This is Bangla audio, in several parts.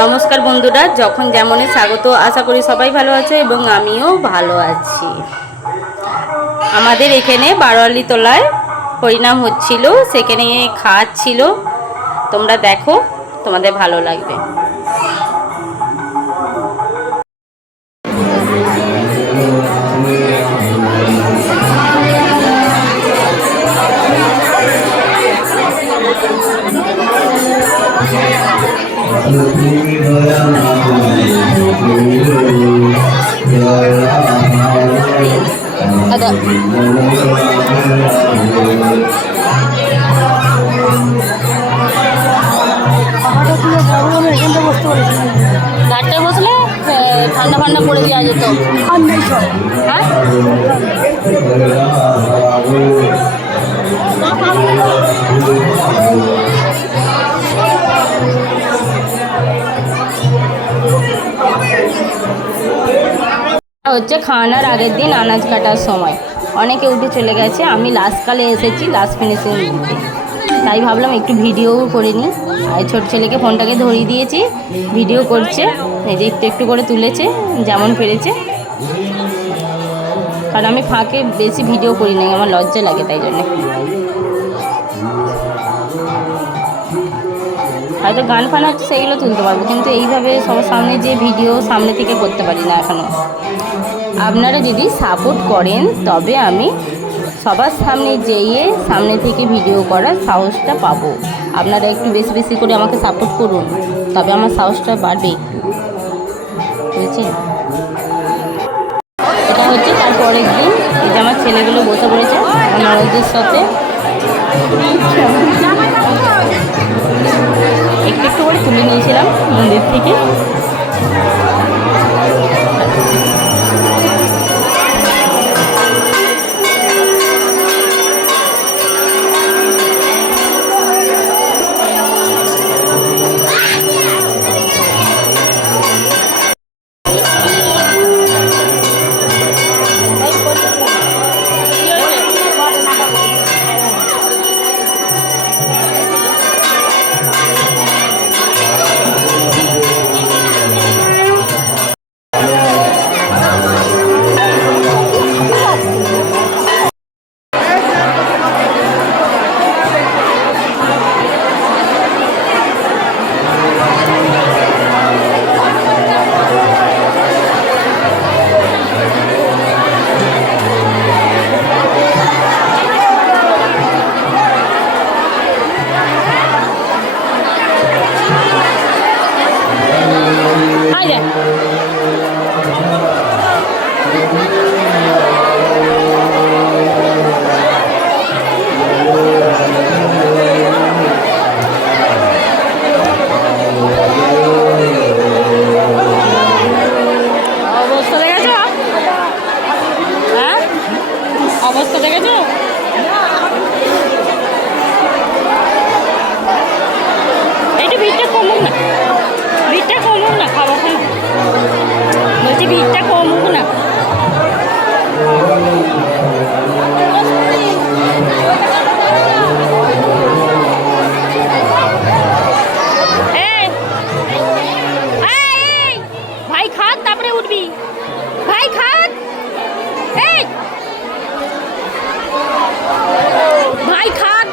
নমস্কার বন্ধুরা, যখন যেমনই স্বাগত। আশা করি সবাই ভালো আছো এবং আমিও ভালো আছি। আমাদের এখানে বারোয়ালি তোলায় হরিনাম হচ্ছিল, সেখানে খাওয়াচ্ছিল। তোমরা দেখো, তোমাদের ভালো লাগবে। ঘাটটায় বসলে ঠান্ডা ঠান্ডা পড়ে দেওয়া যেত। হ্যাঁ, হচ্ছে খাওয়ানোর আগের দিন আনাজ কাটার সময় অনেকে উঠে চলে গেছে। আমি লাস্টকালে এসেছি, লাস্ট ফিনিশিং দিতে, তাই ভাবলাম একটু ভিডিও করে নিই। আর ছোট ছেলেকে ফোনটাকে ধরিয়ে দিয়েছি, ভিডিও করছে। এই যে একটু একটু করে তুলেছে যেমন পেরেছে, কারণ আমি ফাঁকে বেশি ভিডিও করি না, আমার লজ্জা লাগে, তাই জন্যে। হয়তো গান ফান হচ্ছে সেইগুলো তুলতে পারবো, কিন্তু এইভাবে সবার সামনে যে ভিডিও সামনে থেকে করতে পারি না এখনও। আপনারা যদি সাপোর্ট করেন তবে আমি সবার সামনে যেয়ে সামনে থেকে ভিডিও করার সাহসটা পাবো। আপনারা একটু বেশি বেশি করে আমাকে সাপোর্ট করুন, তবে আমার সাহসটা বাড়বে একটু, বুঝেছেন? এটা হচ্ছে তার পরের দিন। এই যে আমার ছেলেগুলো বসে পড়েছে নরদের সাথে, একটু একটু করে তুলে নিয়েছিলাম মন্দির থেকে। অবস্থা দেখেছো? একটু ভিড়টা কমুক না, ভিড়টা কমুক না, খাবো না বলছি, ভিড়টা কমুক না। ভাই খাক, তারপরে উঠবি। ভাই খাক, ভাই খাক।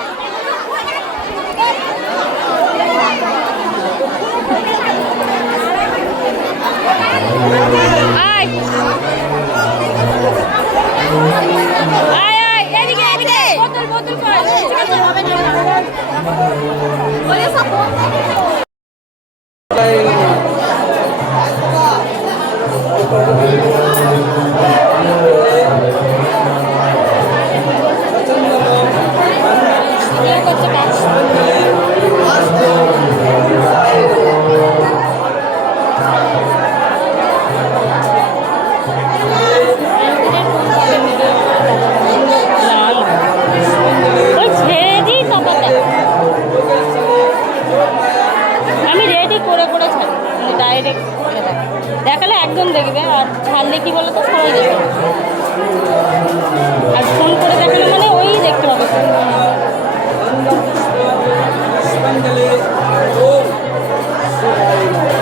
দেখালে একজন দেখবে, আর ছাড়লে কি বলো তো, সবাই দেখবে। আর ফোন করে দেখালে মানে ওই দেখতে পাবে। Spangale. Oh.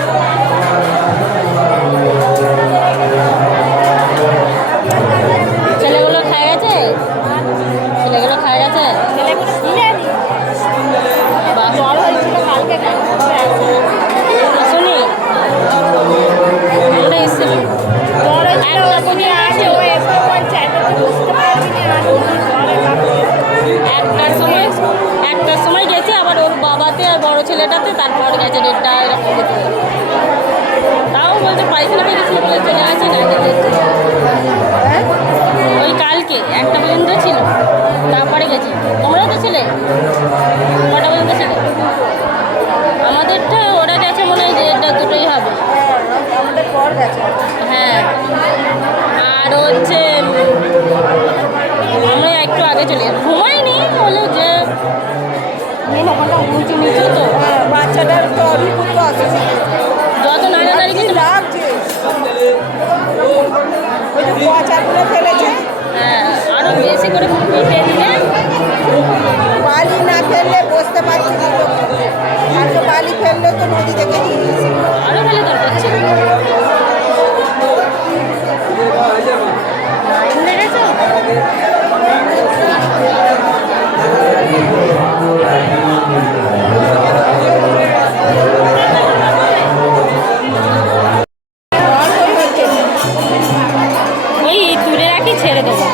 যেতে হবে। তাও বলতে পায়খানা হয়ে গেছিল বলে চলে গেছে না হ্যাঁ ওই কালকে 1টা পর্যন্ত ছিল, তারপরে গেছে। তোমরাও তো ছিলে, কটা পর্যন্ত ছিল? আমাদেরটা ওরা গেছে মনে হয় যে এটা দুটোই হবে। আমাদের পর গেছে। হ্যাঁ, আর হচ্ছে আমরা একটু আগে চলে গেছি, ঘুমাইনি হলো যে মেন ওখানটা উঁচু নিচু তো, হ্যাঁ বাচ্চাটার তো অভিভূত আছে, যত নাড়ানাড়ি কি কিছু লাগছে ওই যে পচাগুলো ফেলেছে। হ্যাঁ, আরও বেশি করে পিঠে দিলে বালি না ফেললে বসতে পারছি না লোক, আর তো বালি ফেললে তো নদী থেকে নিয়ে এসে আরও ভালো দরকার ছিল। ভুলে গেছো? ওই তুলে রাখি, ছেড়ে দেবো।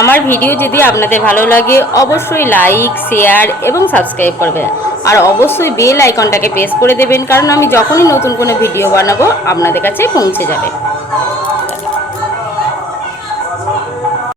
আমার ভিডিও যদি আপনাদের ভালো লাগে অবশ্যই লাইক, শেয়ার এবং সাবস্ক্রাইব করবেন। আর অবশ্যই বেল আইকনটাকে প্রেস করে দেবেন, কারণ আমি যখনই নতুন কোনো ভিডিও বানাবো আপনাদের কাছে পৌঁছে যাবে।